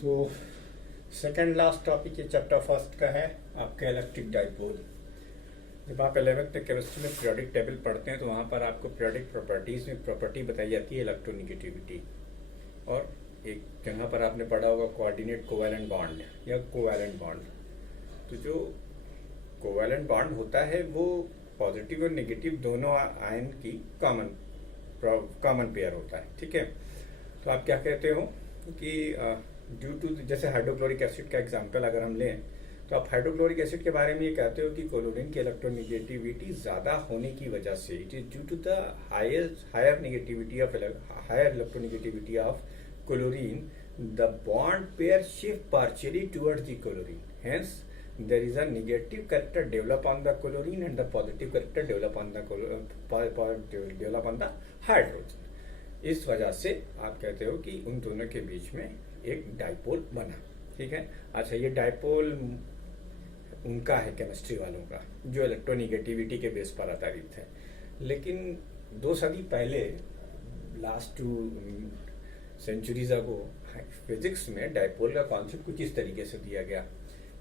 तो second last topic ये chapter first का है आपका इलेक्ट्रिक डाइपोल। जब आप 11th में केमिस्ट्री में पीरियोडिक टेबल पढ़ते हैं तो वहाँ पर आपको पीरियोडिक प्रॉपर्टीज में प्रॉपर्टी बताई जाती है इलेक्ट्रोनिगेटिविटी, और एक जगह पर आपने पढ़ा होगा कोऑर्डिनेट कोवैलेंट बॉन्ड या कोवैलेंट बॉन्ड। तो जो कोवैलेंट बॉन्ड होता है वो पॉजिटिव और नेगेटिव दोनों आयन की कॉमन पेयर होता है, ठीक है। तो आप क्या कहते हो कि ड्यू टू जैसे हाइड्रोक्लोरिक एसिड का एग्जांपल अगर हम लें तो आप हाइड्रोक्लोरिक एसिड के बारे में ये कहते हो कि क्लोरीन की इलेक्ट्रोनिगेटिविटी ज़्यादा होने की वजह से it is due to the higher electronegativity of chlorine the bond pair shift partially towards the chlorine, hence there is a negative character develop on the chlorine and the positive character develop on the hydrogen। इस वजह से आप कहते हो कि उन दोनों के बीच में एक डाइपोल बना, ठीक है। अच्छा, ये डाइपोल उनका है केमिस्ट्री वालों का जो इलेक्ट्रोनिगेटिविटी के बेस पर आधारित है, लेकिन 2 सदी पहले लास्ट 2 सेंचुरीज अगो फिजिक्स में डाइपोल का कॉन्सेप्ट कुछ इस तरीके से दिया गया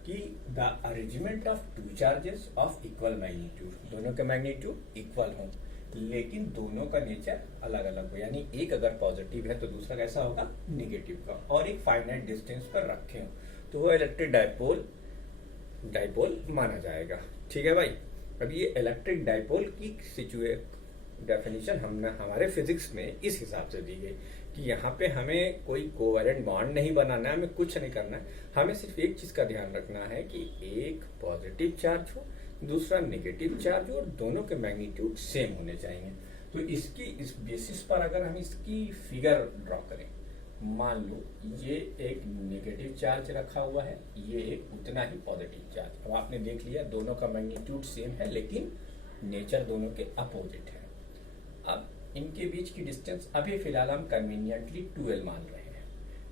कि the arrangement of 2 charges of equal magnitude, दोनों के मैग्नीट्यूड इक्वल हों लेकिन दोनों का नेचर अलग अलग हो, यानी एक अगर पॉजिटिव है तो दूसरा कैसा होगा, नेगेटिव का, और एक फाइनाइट डिस्टेंस पर रखे हो तो वो इलेक्ट्रिक डाइपोल माना जाएगा, ठीक है भाई। अब ये इलेक्ट्रिक डाइपोल की डेफिनेशन हमने हमारे फिजिक्स में इस हिसाब से दी गई कि यहाँ पे हमें कोई कोवैलेंट बॉन्ड नहीं बनाना है, हमें कुछ नहीं करना है, हमें सिर्फ एक चीज का ध्यान रखना है कि एक पॉजिटिव चार्ज हो दूसरा नेगेटिव चार्ज हो और दोनों के मैग्नीट्यूड सेम होने चाहिए। तो इस बेसिस पर अगर हम इसकी फिगर ड्रॉ करें, मान लो ये एक नेगेटिव चार्ज रखा हुआ है, ये एक उतना ही पॉजिटिव चार्ज। अब आपने देख लिया दोनों का मैग्नीट्यूड सेम है लेकिन नेचर दोनों के अपोजिट है। अब इनके बीच की डिस्टेंस अभी फिलहाल हम कन्वीनियंटली 2L मान रहे हैं।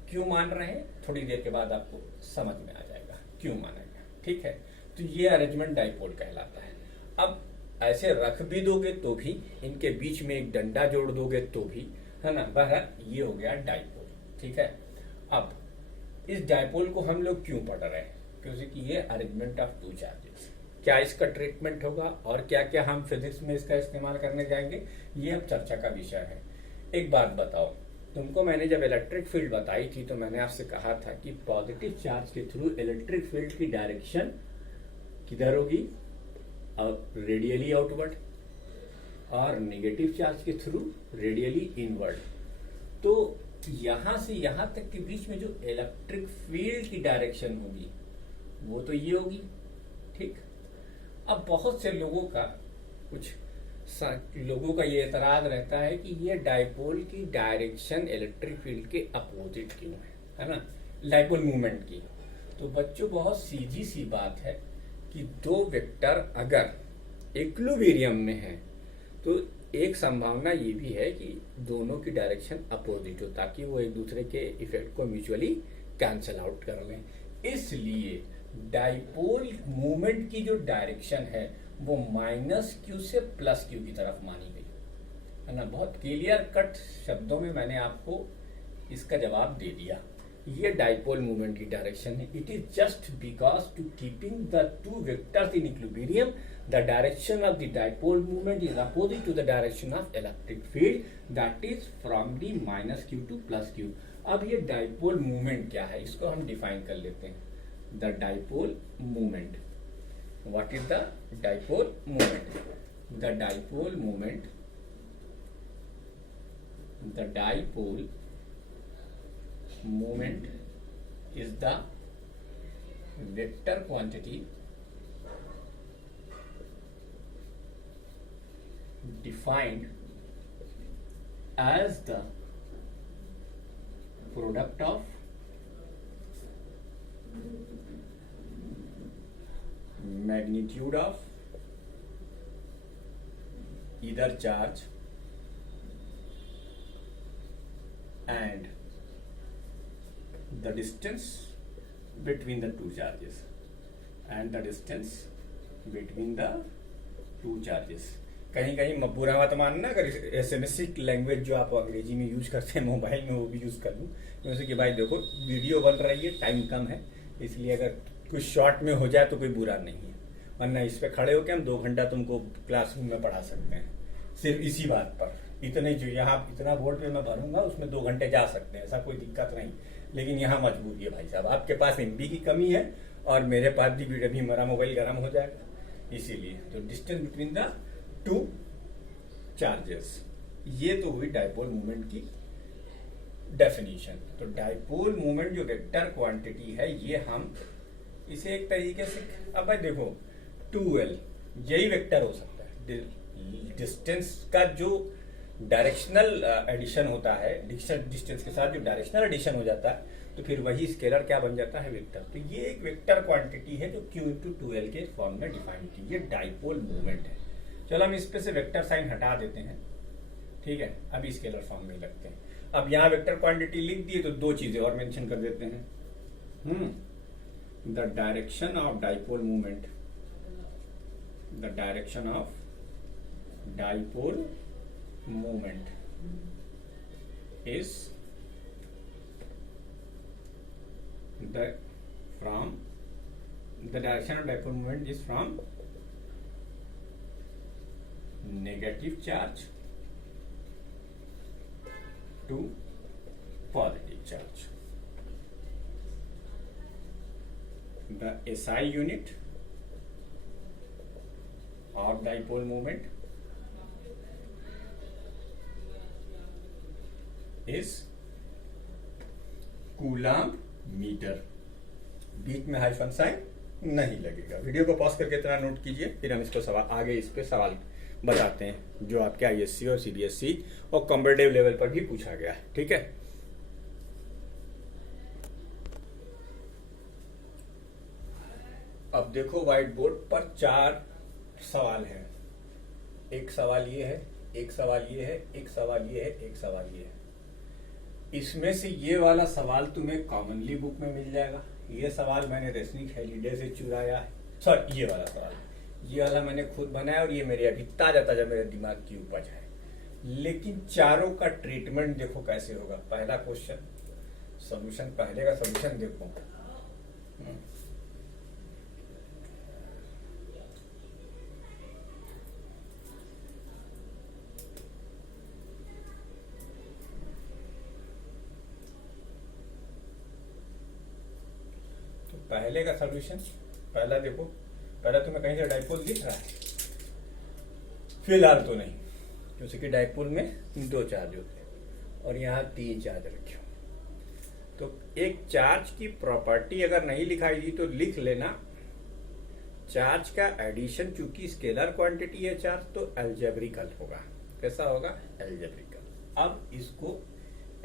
क्यों मान रहे हैं, थोड़ी देर के बाद आपको समझ में आ जाएगा क्यों माना गया, ठीक है। तो ये अरेंजमेंट डाइपोल कहलाता है। अब ऐसे रख भी दोगे तो भी, इनके बीच में एक डंडा जोड़ दोगे तो भी, है ना, बहरहाल ये हो गया डाइपोल, ठीक है। अब इस डाइपोल को हम लोग क्यों पढ़ रहे हैं, क्योंकि ये अरेंजमेंट ऑफ 2 चार्जेस, क्या इसका ट्रीटमेंट होगा और क्या क्या हम फिजिक्स में इसका इस्तेमाल करने जाएंगे, ये अब चर्चा का विषय है। एक बात बताओ, तुमको मैंने जब इलेक्ट्रिक फील्ड बताई थी तो मैंने आपसे कहा था कि पॉजिटिव चार्ज के थ्रू इलेक्ट्रिक फील्ड की डायरेक्शन किधर होगी, रेडियली आउटवर्ड, और नेगेटिव चार्ज के थ्रू रेडियली इनवर्ड। तो यहां से यहां तक के बीच में जो इलेक्ट्रिक फील्ड की डायरेक्शन होगी वो तो ये होगी, ठीक। अब बहुत से लोगों का ये एतराज रहता है कि ये डाइपोल की डायरेक्शन इलेक्ट्रिक फील्ड के अपोजिट क्यों है ना, डाइपोल मूवमेंट की। तो बच्चों बहुत सीधी सी बात है कि 2 वेक्टर अगर इक्विलिब्रियम में है तो एक संभावना ये भी है कि दोनों की डायरेक्शन अपोजिट हो ताकि वो एक दूसरे के इफेक्ट को म्यूचुअली कैंसल आउट कर लें। इसलिए डाइपोल मूवमेंट की जो डायरेक्शन है वो -q से +q की तरफ मानी गई है ना। बहुत क्लियर कट शब्दों में मैंने आपको इसका जवाब दे दिया। ये डाइपोल मूवमेंट की डायरेक्शन है। It is just because to keeping the 2 vectors in equilibrium the direction of the dipole movement is opposite to the direction of electric field that is from the -q to +q। अब ये dipole movement क्या है, इसको हम define कर लेते हैं। The dipole moment. What is the dipole moment? The dipole moment. The dipole moment is the vector quantity defined as the product of magnitude of either charge and the distance between the 2 charges कहीं कहीं बुरा मत मानना, अगर SMS language जो आप अंग्रेजी में यूज करते हैं मोबाइल में वो भी यूज कर लूँ, जैसे कि भाई देखो वीडियो बन रही है, टाइम कम है, इसलिए अगर कुछ शॉर्ट में हो जाए तो कोई बुरा नहीं है, वरना इस पे खड़े होकर हम 2 घंटा तुमको क्लासरूम में पढ़ा सकते हैं सिर्फ इसी बात पर। इतने जो यहाँ इतना वोल्ट पे मैं भरूंगा उसमें 2 घंटे जा सकते हैं, ऐसा कोई दिक्कत नहीं। लेकिन यहाँ मजबूरी है भाई साहब, आपके पास एमबी की कमी है और मेरे पास भी अभी मेरा मोबाइल गर्म हो जाएगा, इसीलिए। तो डिस्टेंस बिटवीन द 2 चार्जेस, ये तो हुई डाइपोल मोमेंट की डेफिनेशन। तो डाइपोल मोमेंट जो वेक्टर क्वांटिटी है, ये हम इसे एक तरीके से, अब भाई देखो 2L यही वेक्टर हो सकता है, डिस्टेंस का जो डायरेक्शनल एडिशन होता है, डिस्टेंस के साथ जो डायरेक्शनल एडिशन हो जाता है, तो फिर वही स्केलर क्या बन जाता है, वेक्टर। तो ये एक वेक्टर क्वांटिटी है जो Q × 2L के फॉर्म में डिफाइन की, ये डाइपोल मोमेंट है। चलो हम इस पे से वेक्टर साइन हटा देते हैं, ठीक है, अभी स्केलर फॉर्म में लगते हैं। अब यहाँ वेक्टर क्वांटिटी लिख दिए तो 2 चीजें और मेंशन कर देते हैं। The direction of dipole moment, the direction of dipole moment is the direction of dipole moment is from negative charge to positive charge. The SI unit of dipole moment is coulomb metre. बीच में hyphen sign नहीं लगेगा। Video को pause करके इतना note कीजिए, फिर हम इसको सवाल आगे इस पे सवाल बताते हैं जो आपके आईएससी और सीबीएसई और कॉम्पिटिटिव लेवल पर भी पूछा गया है, ठीक है। अब देखो व्हाइट बोर्ड पर 4 सवाल हैं। एक सवाल ये है, एक सवाल ये है, एक सवाल ये है, एक सवाल ये है। इसमें से ये वाला सवाल तुम्हें कॉमनली बुक में मिल जाएगा। ये सवाल मैंने रेसनिक हेलिडे से चुराया है, सॉरी ये वाला सवाल, ये वाला मैंने खुद बनाया और ये मेरे अभी ताजा ताजा मेरे दिमाग की उपज है। लेकिन चारों का ट्रीटमेंट देखो कैसे होगा। पहला क्वेश्चन सोल्यूशन, पहले का सोल्यूशन देखो। पहले का सॉल्यूशन, पहला देखो, पहला तुम्हें कहीं से डाइपोल दिख रहा है? फिलहाल तो नहीं, क्योंकि डाइपोल में 2 चार्ज होते हैं और यहाँ 3 चार्ज रखे हो। तो एक चार्ज की प्रॉपर्टी अगर नहीं लिखाई थी तो लिख लेना, चार्ज का एडिशन, चूंकि स्केलर क्वांटिटी है चार्ज, तो एल्जेब्रिकल होगा। कैसा होगा? एल्जेब्रिकल। अब इसको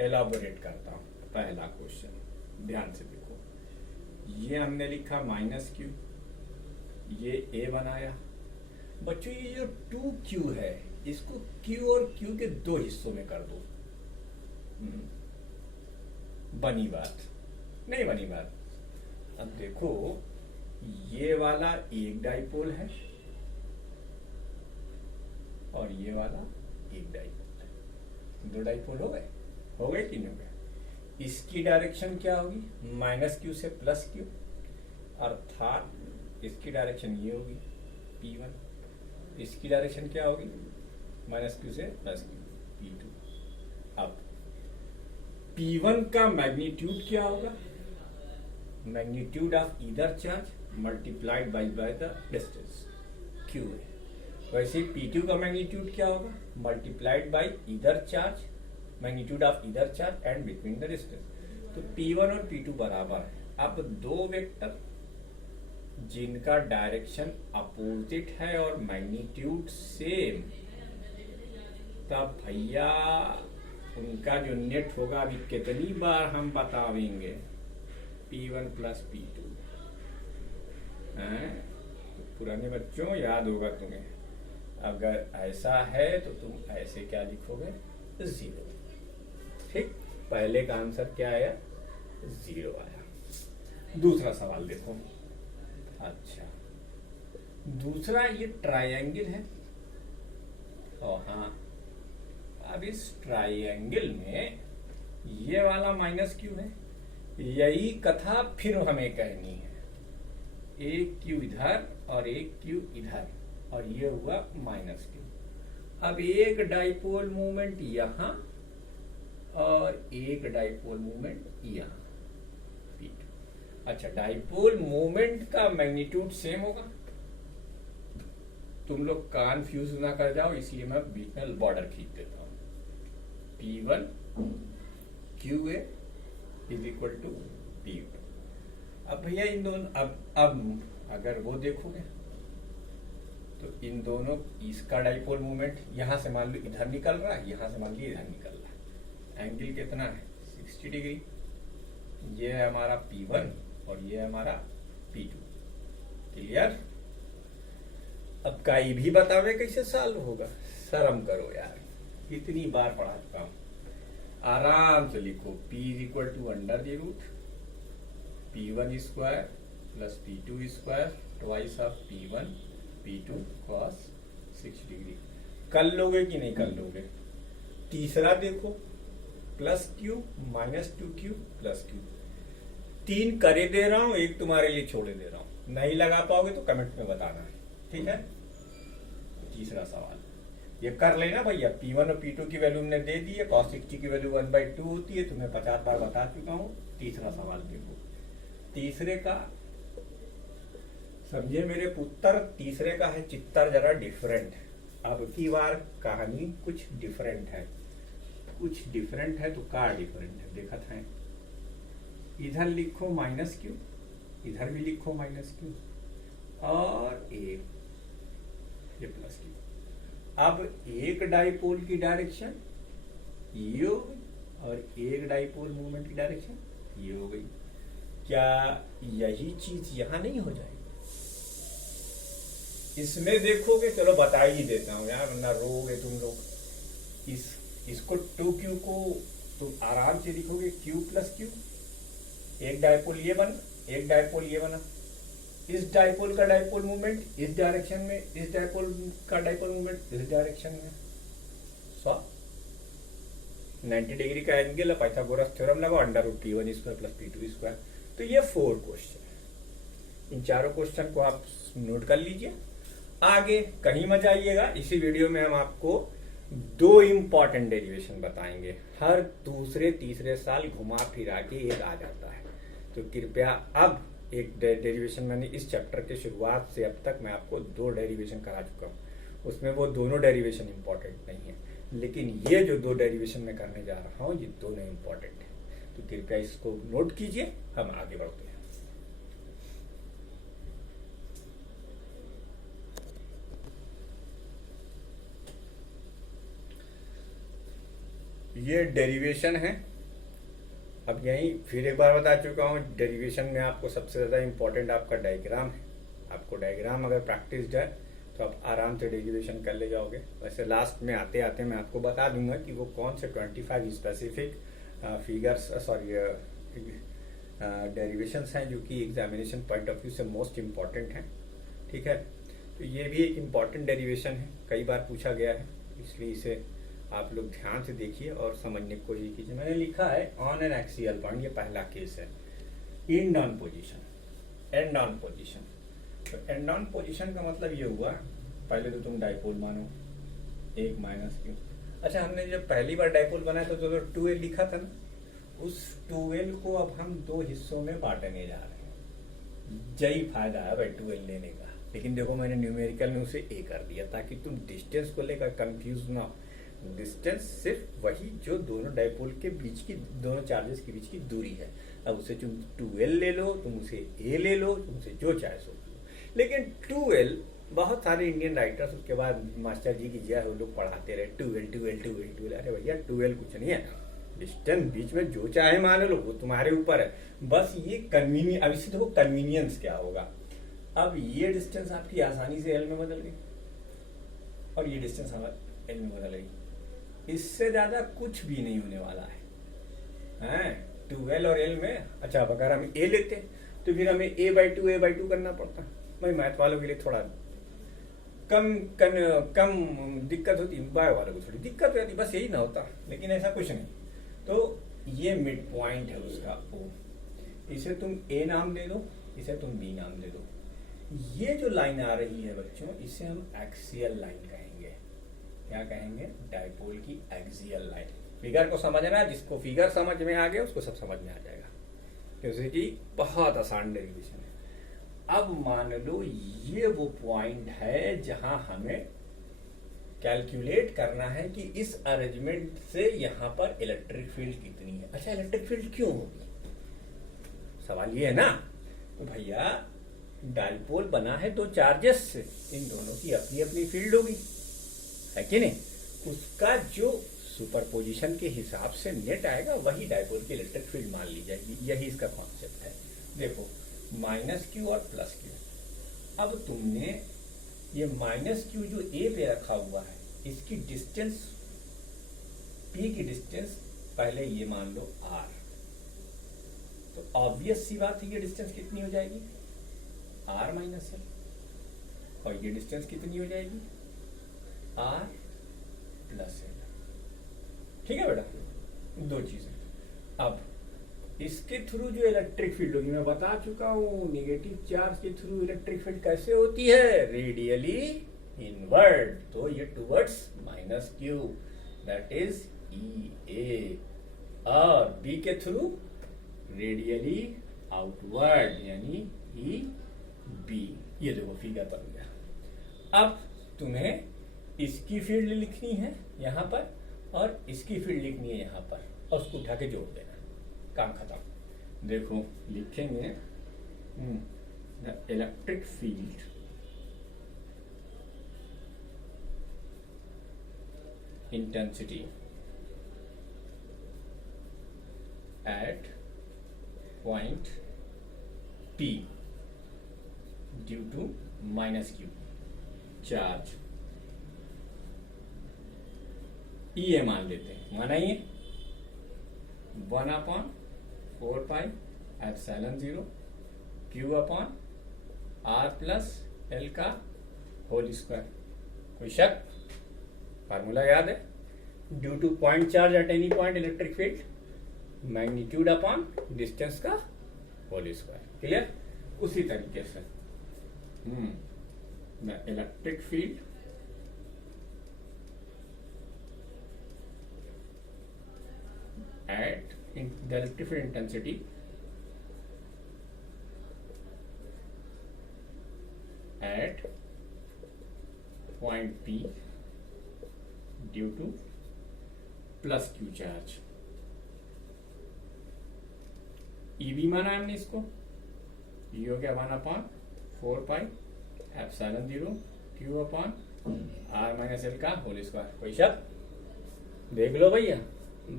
एलाबोरेट करता हूं। पहला क्वेश्चन ध्यान से देखो, ये हमने लिखा -Q, ये A बनाया। बच्चों ये जो 2Q है, इसको Q और Q के 2 हिस्सों में कर दो। बनी बात? नहीं बनी बात। अब देखो ये वाला एक डाइपोल है और ये वाला एक डाइपोल है। 2 डाइपोल हो गए? हो गए कि नहीं हो गए? इसकी डायरेक्शन क्या होगी? -Q से +Q, अर्थात इसकी डायरेक्शन ये होगी P1। इसकी डायरेक्शन क्या होगी? -Q से +Q, P2। अब P1 का मैग्नीट्यूड क्या होगा? Magnitude of either charge multiplied by the distance Q है। वैसे P2 का मैग्नीट्यूड क्या होगा? Multiplied by either charge, magnitude of either charge and between the distance. तो P1 और P2 बराबर है। अब 2 वेक्टर जिनका डायरेक्शन अपोजिट है और मैग्नीट्यूड सेम, तब भैया उनका जो नेट होगा, अभी कितनी बार हम बतावेंगे, P1 + P2। तो पुराने बच्चों याद होगा तुम्हें, अगर ऐसा है तो तुम ऐसे क्या लिखोगे? 0। ठीक, पहले का आंसर क्या आया? 0 आया। दूसरा सवाल देखो। अच्छा, दूसरा ये ट्रायंगल है, और हाँ, अब इस ट्राइंगल में ये वाला माइनस क्यू है, यही कथा फिर हमें कहनी है। एक क्यू इधर और एक क्यू इधर, और ये हुआ माइनस क्यू। अब एक डाइपोल मूवमेंट यहां और एक डाइपोल मूवमेंट यहां, P2। अच्छा, डाइपोल मूवमेंट का मैग्नीट्यूड सेम होगा, तुम लोग कंफ्यूज ना कर जाओ, इसलिए मैं बीच में बॉर्डर खींच देता हूं। P1 QA is equal to P2। अब भैया इन दोनों, अब अगर वो देखोगे तो इन दोनों, इसका डाइपोल मूवमेंट यहां से मान लो इधर निकल रहा है, यहां से मान लो इधर निकल रहा है, एंगल कितना है 60 डिग्री। ये है हमारा P1 और ये है हमारा P2। क्लियर? अब काई भी बतावे कैसे सॉल्व होगा, शर्म करो यार, इतनी बार पढ़ा चुका हूं। आराम से लिखो, P is equal to under the root P1 square plus P2 square twice of P1 P2 cos 60 degree. कर लोगे कि नहीं कर लोगे? तीसरा देखो, plus Q minus 2Q plus Q. 3 करे दे रहा हूं, एक तुम्हारे लिए छोड़े दे रहा हूं, नहीं लगा पाओगे तो कमेंट में बताना है, ठीक है? तीसरा सवाल ये कर लेना भैया। P1 और P2 की वैल्यू हमने दे दी है, cos 60 की वैल्यू 1/2 होती है, तुम्हें 50 बार बता चुका हूं। तीसरा सवाल देखो, तीसरे का समझे मेरे पुत्र, तीसरे का है चित्तर जरा डिफरेंट। अब की बार कहानी कुछ डिफरेंट है, कुछ डिफरेंट है तो का डिफरेंट है देखा था। इधर लिखो माइनस क्यू, इधर भी लिखो माइनस क्यू, और ये प्लस क्यू। अब एक डाइपोल की डायरेक्शन ये हो गई और एक डाइपोल मूवमेंट की डायरेक्शन ये हो गई। क्या यही चीज यहां नहीं हो जाएगी? इसमें देखोगे, चलो बता ही देता हूं यार, वरना रोगे तुम लोग। इसको 2Q को तुम आराम से लिखोगे Q प्लस क्यू। एक डाइपोल ये बना, एक डाइपोल ये बना, इस डाइपोल का डाइपोल मूवमेंट इस डायरेक्शन में, इस डाइपोल का डाइपोल मूवमेंट इस डायरेक्शन में। 90 डिग्री का एंगल, पाइथागोरस थ्योरम लगाओ, under root P1 square plus P2 square. तो ये 4 क्वेश्चन, इन चारों क्वेश्चन को आप नोट कर लीजिए। आगे कहीं मत जाइएगा, इसी वीडियो में हम आपको 2 इंपॉर्टेंट डेरिवेशन बताएंगे। हर दूसरे तीसरे साल घुमा फिरा के एक आ जाता है, तो कृपया अब एक डेरिवेशन मैंने इस चैप्टर के शुरुआत से अब तक मैं आपको 2 डेरिवेशन करा चुका हूँ, उसमें वो दोनों डेरिवेशन इंपॉर्टेंट नहीं है, लेकिन ये जो 2 डेरिवेशन मैं करने जा रहा हूँ ये दोनों इंपॉर्टेंट है। तो कृपया इसको नोट कीजिए, हम आगे बढ़ते हैं। ये डेरिवेशन है। अब यही फिर एक बार बता चुका हूँ, डेरिवेशन में आपको सबसे ज़्यादा इंपॉर्टेंट आपका डायग्राम है। आपको डायग्राम अगर प्रैक्टिस है तो आप आराम से डेरिवेशन कर ले जाओगे। वैसे लास्ट में आते आते मैं आपको बता दूंगा कि वो कौन से 25 स्पेसिफिक फिगर्स डेरिवेशंस हैं जो कि एग्जामिनेशन पॉइंट ऑफ व्यू से मोस्ट इम्पॉर्टेंट हैं, ठीक है? तो ये भी एक इम्पॉर्टेंट डेरिवेशन है, कई बार पूछा गया है, इसलिए इसे आप लोग ध्यान से देखिए और समझने की कोशिश कीजिए। मैंने लिखा है ऑन एन एक्सियल पॉइंट, ये पहला केस है। And on position, and on position. तो एंड ऑन पोजीशन का मतलब ये हुआ, पहले तो तुम डाइपोल मानो, एक माइनस क्यू। अच्छा, हमने जब पहली बार डाइपोल बनाया तो जो 2L लिखा था ना, उस 2L को अब हम 2 हिस्सों में बांटने जा रहे हैं। यही फायदा है भाई 2L लेने का। लेकिन देखो मैंने न्यूमेरिकल में उसे A कर दिया ताकि तुम डिस्टेंस को लेकर कंफ्यूज ना हो। डिस्टेंस सिर्फ वही जो दोनों डाइपोल के बीच की, दोनों चार्जेस के बीच की दूरी है। अब उसे तुम 2L ले लो, तुम उसे A ले लो, तुमसे जो चाहे सो लो। लेकिन 2L बहुत सारे इंडियन राइटर्स उसके बाद मास्टर जी की जय वो लोग पढ़ाते रहे 2L 2L 2L 2L। अरे भैया 2L कुछ नहीं है, डिस्टेंस बीच में जो चाहे मान लो, वो तुम्हारे ऊपर है। बस ये कन्वीनियंस, अब इसे देखो कन्वीनियंस क्या होगा। अब ये डिस्टेंस आपकी आसानी से L में बदल गई और ये डिस्टेंस हमारे L में बदल गई। इससे ज्यादा कुछ भी नहीं होने वाला है 2L और L में। अच्छा, अब अगर हम A लेते तो फिर हमें A/2 A/2 करना पड़ता। भाई मैथ वालों के लिए थोड़ा कम दिक्कत होती, बाय वाले को थोड़ी दिक्कत हो जाती, बस यही ना होता, लेकिन ऐसा कुछ नहीं। तो ये मिड पॉइंट है उसका ओ, इसे तुम ए नाम दे दो, इसे तुम बी नाम दे दो। ये जो लाइन आ रही है बच्चों, इसे हम एक्सियल लाइन कहेंगे। क्या कहेंगे? डाइपोल की एक्सियल लाइन। फिगर को समझना, जिसको फिगर समझ में आ गया उसको सब समझ में आ जाएगा, जैसे कि बहुत आसान डेरिवेशन है। अब मान लो ये वो पॉइंट है जहां हमें कैलकुलेट करना है कि इस अरेंजमेंट से यहां पर इलेक्ट्रिक फील्ड कितनी है। अच्छा, इलेक्ट्रिक फील्ड क्यों होगी, सवाल ये है ना। तो भैया डाइपोल बना है दो चार्जेस से, इन दोनों की अपनी अपनी फील्ड होगी, है कि नहीं? उसका जो सुपरपोजिशन के हिसाब से नेट आएगा वही डाइपोल की इलेक्ट्रिक फील्ड मान ली जाएगी। यही इसका कॉन्सेप्ट है। देखो, माइनस क्यू और प्लस क्यू। अब तुमने ये माइनस क्यू जो ए पे रखा हुआ है, इसकी डिस्टेंस, पी की डिस्टेंस पहले ये मान लो आर, तो ऑब्वियस सी बात है ये डिस्टेंस कितनी हो जाएगी? R minus L. और ये डिस्टेंस कितनी हो जाएगी? R plus L. ठीक है बेटा, दो चीजें। अब इसके थ्रू जो इलेक्ट्रिक फील्ड होगी, मैं बता चुका हूं, नेगेटिव चार्ज के थ्रू इलेक्ट्रिक फील्ड कैसे होती है? Radially inward. तो ये towards minus Q, that is E A. और बी के थ्रू रेडियली आउटवर्ड, यानी ई बी। ये देखो फिगर बन गया। अब तुम्हें इसकी फील्ड लिखनी है यहां पर और इसकी फील्ड लिखनी है यहां पर, और उसको उठा के जोड़ देना, काम खत्म। देखो लिखेंगे the electric field intensity at point P due to minus Q charge. ये मान लेते हैं, माना ये 1/4πε0 Q/R+L का होल स्क्वायर। कोई शक? फार्मूला याद है? Due two point charge at any point electric field magnitude upon distance का होल स्क्वायर। क्लियर? उसी तरीके से the electric field at the electric field intensity at point P due to plus Q charge। EB माना हमने इसको, ये हो गया 1/4πε0 Q/R-L का होल स्क्वायर। कोई शक? देख लो भैया,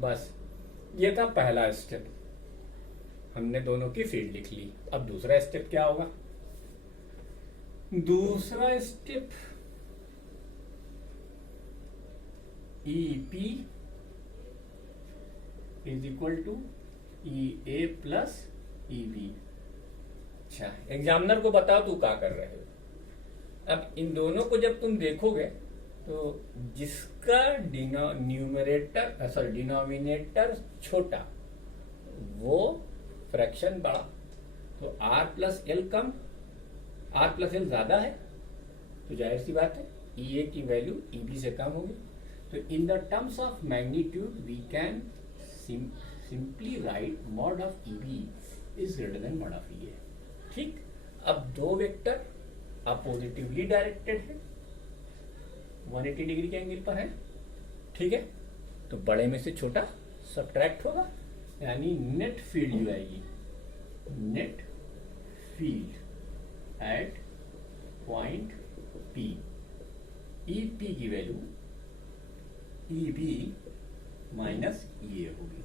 बस ये था पहला स्टेप, हमने दोनों की फील्ड लिख ली। अब दूसरा स्टेप क्या होगा? दूसरा step EP is equal to EA plus EB। अच्छा, एग्जामिनर को बताओ तू क्या कर रहे हो। अब इन दोनों को जब तुम देखोगे तो जिसका डिनोमिनेटर छोटा वो फ्रैक्शन बड़ा, तो R+L कम, R+L ज्यादा है, तो जाहिर सी बात है EA की वैल्यू EB से कम होगी। तो in the terms of magnitude we can simply write mod of EB is greater than mod of EA। ठीक, अब दो वेक्टर अपोजिटिवली डायरेक्टेड है, 180 डिग्री के एंगल पर है। ठीक है, तो बड़े में से छोटा सब्ट्रैक्ट होगा, यानी नेट फील्ड जो आएगी, net field at point P, EP की वैल्यू EB माइनस EA होगी।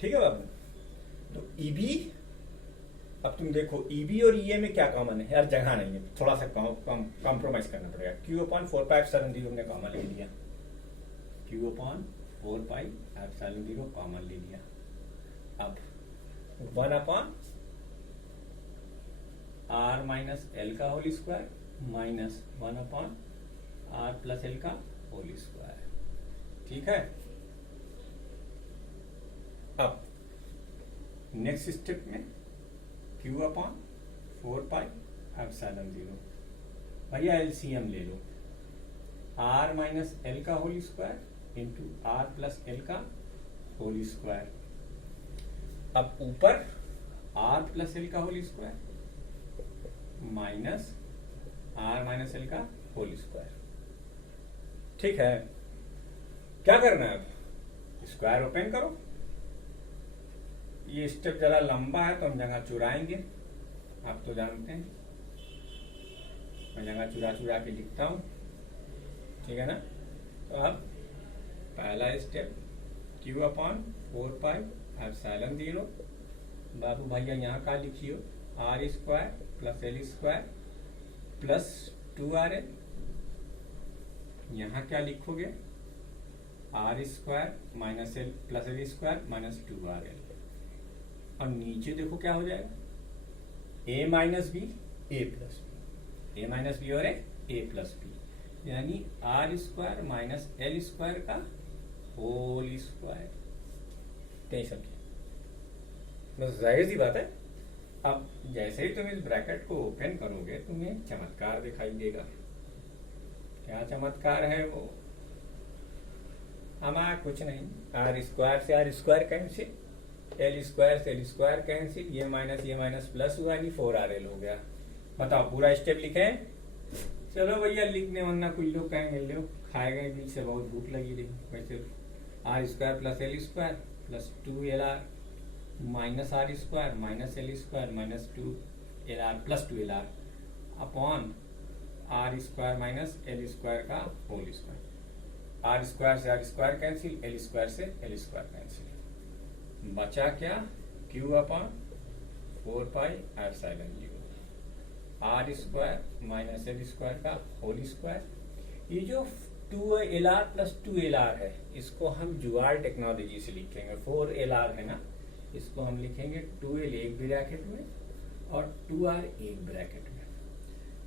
ठीक है बाबू? तो EB, अब तुम देखो EB और EA में क्या कॉमन है? यार जगह नहीं है, थोड़ा सा कॉम्प्रोमाइज करना पड़ेगा। Q/4πε0 हमने कॉमन ले लिया, Q/4πε0 कॉमन ले लिया। अब 1/R-L का होल स्क्वायर माइनस 1/r+l का होल स्क्वायर। ठीक है। अब नेक्स्ट स्टेप में q/4πε0। भैया एलसीएम ले लो, r-l का होल स्क्वायर इंटू r+l का होल स्क्वायर। अब ऊपर r+l का होल स्क्वायर माइनस r-l का होल स्क्वायर। ठीक है। क्या करना है, अब स्क्वायर ओपन करो। ये स्टेप जरा लंबा है तो हम जगह चुराएंगे, आप तो जानते हैं। मैं जगह चुरा चुरा के लिखता हूं, ठीक है ना। तो अब पहला स्टेप q/4πε0। बाबू भैया यहाँ का लिखियो, r² + l² + 2rl। यहाँ क्या लिखोगे, r² - l + l² - 2rl। और नीचे देखो क्या हो जाएगा, a - b a + b, a - b और a + b, यानी r² - l² का होल स्क्वायर। टेंशन की बस, जाहिर सी बात है। अब जैसे ही तुम इस ब्रैकेट को ओपन करोगे तुम्हें चमत्कार दिखाई देगा। क्या चमत्कार है वो, हमारा कुछ नहीं, r² से r² कैंसिल, l² से l² कैंसिल, ये माइनस प्लस हुआ, नहीं 4rl हो गया। बताओ पूरा स्टेप लिखे। चलो भैया लिखने, वरना कुछ लोग कहेंगे लो खाए गए बीच से, बहुत भूख लगी रही। वैसे r² + l² + 2lr minus r² - l² - 2lr + 2lr upon r² - l² का होल स्क्वायर। r² से r² कैंसिल, l² से l² कैंसिल, बचा क्या, q/4πε0 r² - l² का होल स्क्वायर। ये जो 2lr + 2lr है, इसको हम जुगाड़ टेक्नोलॉजी से लिखेंगे। 4lr है ना, इसको हम लिखेंगे 2l एक ब्रैकेट में और 2r एक ब्रैकेट में।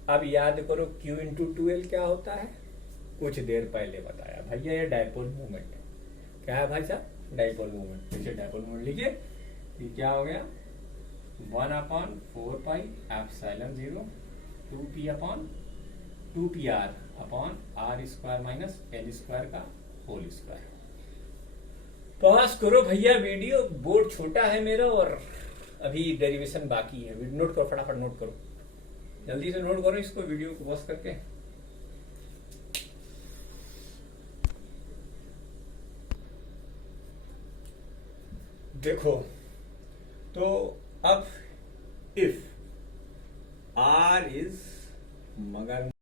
अब याद करो q × 2l क्या होता है, कुछ देर पहले बताया भैया, ये डायपोल मूवमेंट है। क्या है भाई साहब, डायपोल मूवमेंट। पीछे डायपोल मूवमेंट लिखिए, ये क्या हो गया, 1/4πε0 2p/2pr अपॉन r² - l² का होल स्क्वायर। पास करो भैया वीडियो, बोर्ड छोटा है मेरा और अभी डेरिवेशन बाकी है। नोट करो, फटाफट नोट करो, जल्दी से नोट करो इसको, वीडियो को पॉज करके। देखो तो अब इफ r is मगर